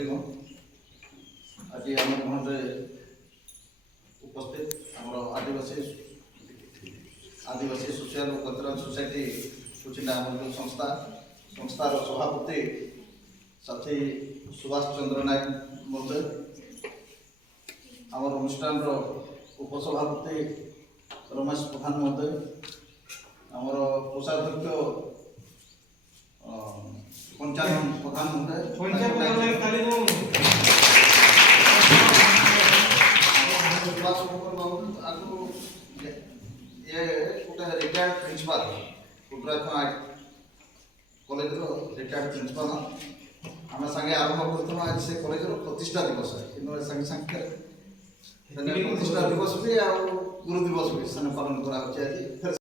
छात्रीगण आज आम भवनरे उपस्थित आम आदिवासी सोशल कल्चरल सोसाइटी कुचिंडा जो संस्थार सभापति साथी सुभाष चंद्र नायक महोदय आम अनुष्ठान उपसभापति रमेश प्रधान महोदय आमर कोषाध्यक्ष पंचानन प्रधान महोदय ये गोटे retired principal Uttarakhand college retired principal आम संगे आरंभ करते आज से कॉलेज प्रतिष्ठा दिवस कि संगे संगे प्रतिष्ठा दिवस भी आ गुरु दिवस भी पालन करा